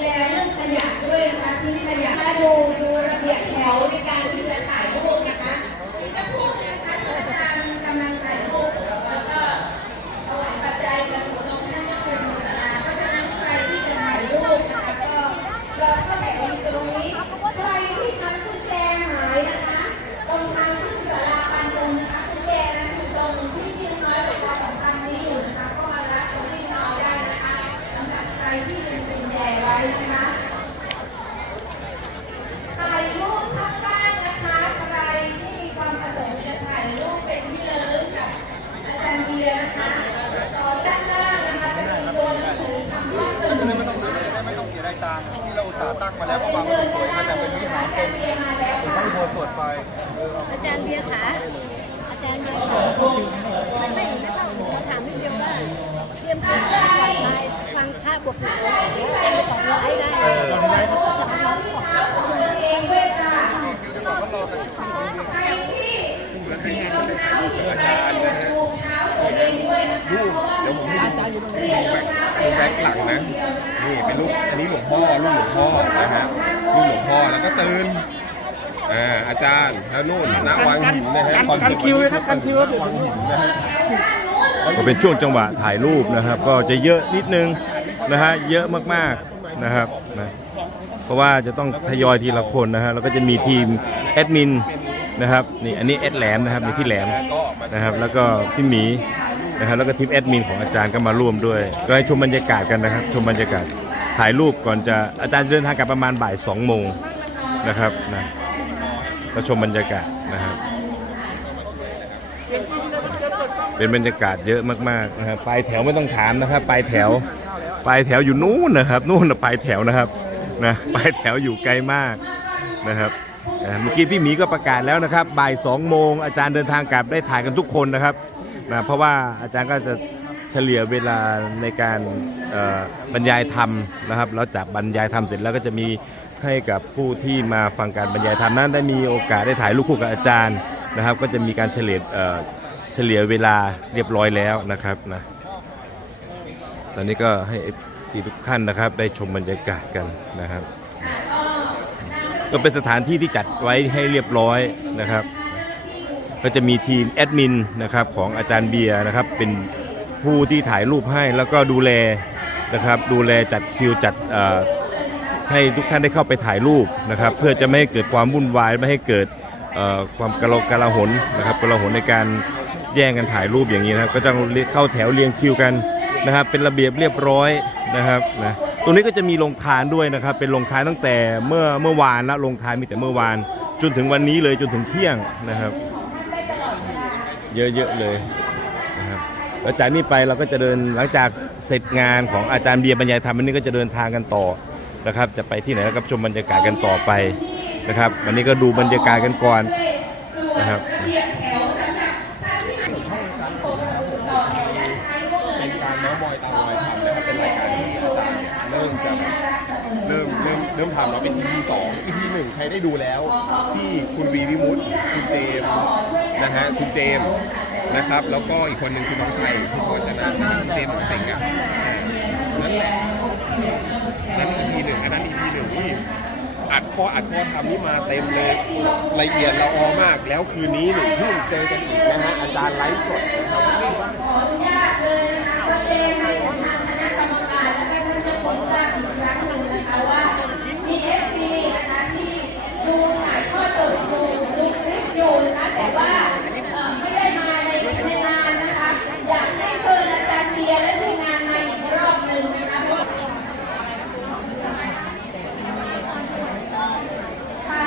แลเรื่องขยะด้วยนะคะทิ้งขยะมาดูดูระเบียบแถวในการที่จะถ่ายรูปนะคะอีกสักครู่นะคะอาจารย์กำลังถ่ายรูปแล้วก็ถวายปัจจัยกับหัวตรงท่านเจ้าคุณศาลาเพราะฉะนั้นใครที่จะถ่ายรูปนะคะก็เราก็แถวอยู่ตรงนี้ใครที่ทำกุญแจหายนะคะตรงทางขึ้นศาลาปานตรงนะคะกุญแจนั้นอยู่ตรงที่ที่น้อยประชาสัมพันธ์นี้อยู่นะคะก็มารับตรงที่น้อยได้นะคะสำหรับใครที่ลืมกุญแจไว้นะคะ ถ่ายรูปข้างล่างนะคะ ใครที่มีความประสงค์จะถ่ายรูปเป็นที่ระลึกกับอาจารย์เบียร์นะคะขอด้านล่างนะคะจะมีตัวหนังสือคำว่าตื่น ไม่ต้องไม่ ตางค์ที่เราอุตสาห์ตั้งมาแล้วควางเชิญสวยนะๆแต่เป็นวิหารอาจารย์เบียร์มาแล้วตั้ค่ะงโบสถ์ไปอาจารย์เบียร์ขาอาจารย์เบียร์ขาไม่ไม่ไม่ต้องถามนิดเดียวว่าเตรียมตัวก่อนไปฟังค่าบวกหนึ่งเดี๋ยวเต็มสองร้อยได้ ตรวจตัวเท้าที่เท้าของตัวเองด้วยค่ะใครที่มีรองเท้าผิดไปตรวจถูกเท้าตัวเองด้วยนะคะเพราะว่ามีการเปลี่ยนรองเท้าไป ดูแบ็คหลังนะ นี่เป็นรูป อันนี้หลวงพ่อรูปหลวงพ่อนะฮะรูปหลวงพ่อแล้วก็ตื่นอ่าอาจารย์แล้วนู่นณวังหินนะฮะคอนเสิร์ตวันนี้ครับกันคิววังหินนะฮะก็เป็นช่วงจังหวะถ่ายรูปนะครับ ก็จะเยอะนิดนึงนะฮะเยอะมากๆนะครับนะเพราะว่าจะต้องทยอยทีละคนนะฮะแล้วก็จะมีทีมแอดมินนะครับนี่อันนี้แอดแหลมนะครับนี่พี่แหลมนะครับ แล้วก็พี่หมีนะครับแล้วก็ทีมแอดมินของอาจารย์ก็มาร่วมด้วย ก็ให้ชมบรรยากาศกันนะครับ ชมบรรยากาศ ถ่ายรูปก่อนจะอาจารย์เดินทางกลับประมาณบ่าย2โมงนะครับนะก็ชมบรรยากาศนะครับ เป็นบรรยากาศเยอะมากๆนะครับปลายแถวไม่ต้องถามนะครับปลายแถวปลายแถวอยู่นู่นนะครับนู่นปลายแถวนะครับนะปลายแถวอยู่ไกลมากนะครับเมื่อกี้พี่หมีก็ประกาศแล้วนะครับบ่ายสองโมงอาจารย์เดินทางกลับได้ถ่ายกันทุกคนนะครับนะเพราะว่าอาจารย์ก็จะ เฉลี่ยเวลาในการบรรยายธรรมนะครับแล้วจากบรรยายธรรมเสร็จแล้วก็จะมีให้กับผู้ที่มาฟังการบรรยายธรรมนั้นได้มีโอกาสได้ถ่ายรูปคู่กับอาจารย์นะครับ ก็จะมีการเฉลี่ยเฉลี่ยเวลาเรียบร้อยแล้วนะครับนะตอนนี้ก็ให้ทีทุกท่านนะครับได้ชมบรรยากาศกันนะครับ ก็เป็นสถานที่ที่จัดไว้ให้เรียบร้อยนะครับ ก็จะมีทีมแอดมินนะครับของอาจารย์เบียร์นะครับเป็น ผู้ที่ถ่ายรูปให้แล้วก็ดูแลนะครับ ดูแลจัดคิวจัดให้ทุกท่านได้เข้าไปถ่ายรูปนะครับ เพื่อจะไม่ให้เกิดความวุ่นวายไม่ให้เกิดความกระโลกกระหนนะครับกระหนในการแย่งกันถ่ายรูปอย่างนี้นะครับ ก็จะเข้าแถวเรียงคิวกันนะครับ เป็นระเบียบเรียบร้อยนะครับนะตรงนี้ก็จะมีโรงทานด้วยนะครับ เป็นโรงทานตั้งแต่เมื่อเมื่อวานละโรงทานมีแต่เมื่อวาน จนถึงวันนี้เลยจนถึงเที่ยงนะครับ เยอะๆเลย แล้วจากนี้ไปเราก็จะเดินหลังจากเสร็จงานของอาจารย์เบียร์บรรยายธรรมวันนี้ก็จะเดินทางกันต่อนะครับ จะไปที่ไหนแล้วก็ชมบรรยากาศกันต่อไปนะครับ วันนี้ก็ดูบรรยากาศกันก่อนนะครับเรียบแถวสำหรับท่านที่มีความประสงค์ต่อแถวด้านท้ายว่าเป็นการเมาส์มอยตามรอยธรรมนะครับเป็นรายการที่อาจารย์เริ่มจะเริ่มเริ่มเริ่มทำแล้วเป็น EP สอง EP หนึ่งใครได้ดูแล้วที่คุณวีวิมุตคุณเจมส์นะฮะคุณเจมส์ นะครับ แล้วก็อีกคนหนึ่งคือน้องชัยที่ตัวจนะเต็มสิงอะนั่นแหละนั่นอีพีหนึ่งอันนั้น EP หนึ่งที่อัดข้ออัดข้อทำนี่มาเต็มเลยละเอียดละออมาก แล้วคืนนี้หนึ่งทุ่มเจอกันอีกนะฮะอาจารย์ไลฟ์สด ขออนุญาตเลยนะคะก็แจ้งให้ทางคณะกรรมการและก็ท่านเจ้าของทราบอีกครั้งหนึ่งนะคะว่ามีเอฟซีนะคะที่ดูถ่ายทอดสดอยู่ดูคลิปอยู่นะคะแต่ว่าเอ่อไม่ได้มาในในงานนะคะ อยากให้เชิญอาจารย์เบียร์และทีมงานมาอีกรอบหนึ่งนะคะเพราะค่ะ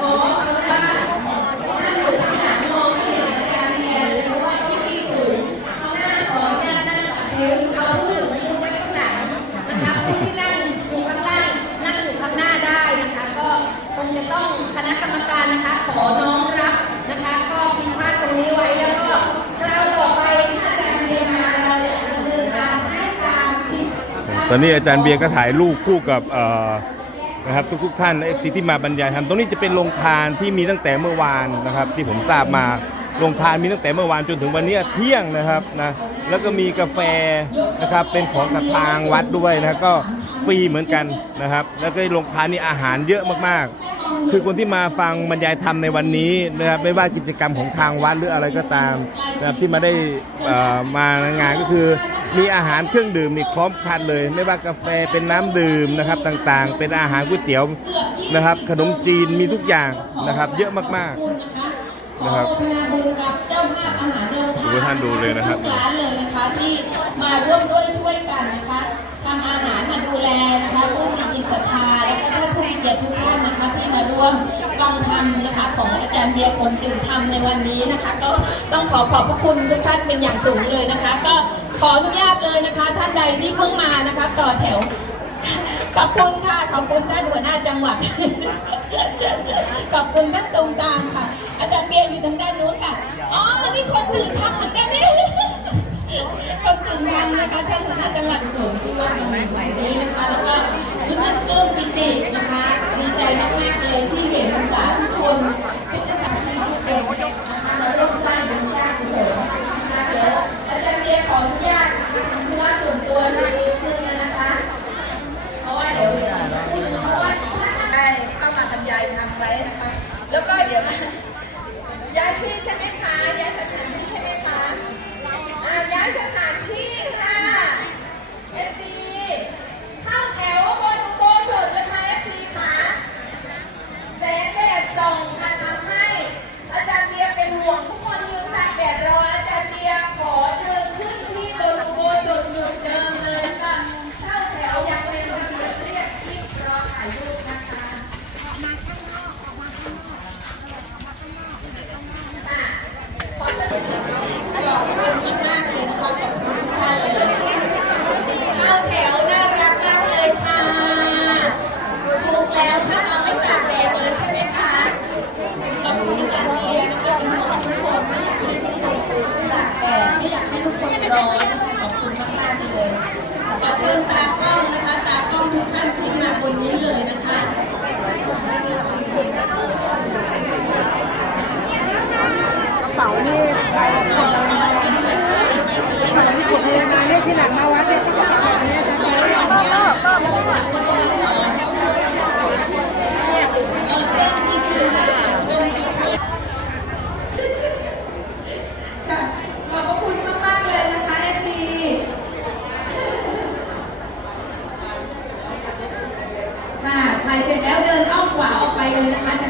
อ๋อเอาละนั่งอยู่ข้างหลังมองไม่เห็นอาจารย์เบียร์เลยเพราะว่าที่สูงเอาหน้าขออนุญาตนั่งกับพื้นเอาผู้สูงอายุไว้ข้างหลังนะคะผู้ที่นั่งอยู่ข้างล่างนั่งอยู่ข้างหน้าได้นะคะ ก็คงจะต้องคณะกรรมการนะคะ ขอน้อมรับนะคะ ก็พิมพ์พาดตรงนี้ไว้แล้วก็คราวต่อไปถ้าอาจารย์เรียนมาเราจะดำเนินการให้ตามสิทธิ์ ตอนนี้อาจารย์เบียร์ก็ถ่ายรูปคู่กับนะครับทุกๆท่านเอฟซีที่มาบรรยายธรรมตรงนี้จะเป็นโรงทานที่มีตั้งแต่เมื่อวานนะครับ ที่ผมทราบมาโรงทานมีตั้งแต่เมื่อวานจนถึงวันนี้เที่ยงนะครับนะแล้วก็มีกาแฟนะครับเป็นของกับทางวัดด้วยนะก็ฟรีเหมือนกันนะครับ แล้วก็โรงทานนี่อาหารเยอะมากๆ คือคนที่มาฟังบรรยายธรรมในวันนี้นะครับไม่ว่ากิจกรรมของทางวัดหรืออะไรก็ตามนะครับที่มาได้มางานก็คือ มีอาหารเครื่องดื่มนี่พร้อมคันเลย ไม่ว่ากาแฟเป็นน้ำดื่มนะครับต่างๆ เป็นอาหารก๋วยเตี๋ยวนะครับ ขนมจีนมีทุกอย่างนะครับ เยอะมากๆนะครับขอโมทนาบุญกับเจ้าภาพอาหารโรงทานดูท่านดูเลยนะครับร้านเลยนะคะที่มาร่วมด้วยช่วยกันนะคะทำอาหารมาดูแลนะคะผู้มีจิตศรัทธาแล้วก็ท่านผู้มีเกียรติทุกท่านนะคะที่มาร่วมฟังธรรมนะคะของอาจารย์เบียร์คนตื่นธรรมในวันนี้นะคะ ก็ต้องขอขอบพระคุณทุกท่านเป็นอย่างสูงเลยนะคะ ก็ ขออนุญาตเลยนะคะ ท่านใดที่เพิ่งมานะคะ ต่อแถว ขอบคุณค่ะ ขอบคุณท่านหัวหน้าจังหวัด ขอบคุณท่านตรงกลางค่ะ อาจารย์เบียร์อยู่ทางด้านนู้นค่ะ อ๋อ นี่คนตื่นทำเหมือนกันนี่คนตื่นทำนะคะท่านหัวหน้าจังหวัดสูงที่ว่าตรงนี้นะคะ แล้วก็รู้สึกปลื้มปิตินะคะ ดีใจมากๆเลยที่เห็นสาธุชนพุทธศาสนิกชนนะคะมาร่วมสร้างบุญสร้างกุศลนะคะเดี๋ยวอาจารย์เบียร์ขออนุญาตนะคะทำธุระส่วนตัวนิดนึงนะคะ เพราะว่าเดี๋ยวเดี๋ยวพูดถึงเพราะว่าได้เข้ามาบรรยายทำไว้นะคะ แล้วก็เดี๋ยวนะย้ายที่ใช่ไหมคะย้ายสถานที่ใช่ไหมคะอ่าย้ายสถานที่ค่ะเอฟซีเข้าแถวบนอุโบสถเลยค่ะเอฟซีค่ะแสงแดดส่องค่ะทำให้ อาจารย์เบียร์เป็นห่วงทุกคนยืนตากแดดรออาจารย์เบียร์ขอเชิญขึ้นที่บนอุโบสถเหมือนเดิมเลยค่ะเข้าแถวอย่างเป็นระเบียบเรียบที่รอถ่ายรูปนะคะอะขอจะขอบคุณมากๆเลยนะคะขอบคุณทุกท่านเลยเข้าแถวน่ารักมากเลยค่ะ ถูกแล้วถ้าเราไม่ตากแดดเลยใช่ไหมคะ ขอบคุณอาจารย์เดียนะคะเป็นห่วงทุกคนไม่อยากให้ทุกคนตากแดดไม่อยากให้ทุกคนร้อนขอบคุณมานเลยขอเชิญตากล้องนะคะตากล้องทุกท่านที่มาบนนี้เลยนะคะ เป๋านี่ไป ต่อต่อกันไปเลยไปเลยไปเลย งานเนี่ยที่หลังมาวัดเนี่ยต้องเอาแบบนี้จะใช้ ก็ก็ก็จะได้ไม่ร้อนเออเส้นที่คือจะจะต้องชุดนี้ ค่ะ ขอบพระคุณมาก ๆ เลยนะคะเอฟซีค่ะถ่ายเสร็จแล้วเดินอ้ อมขว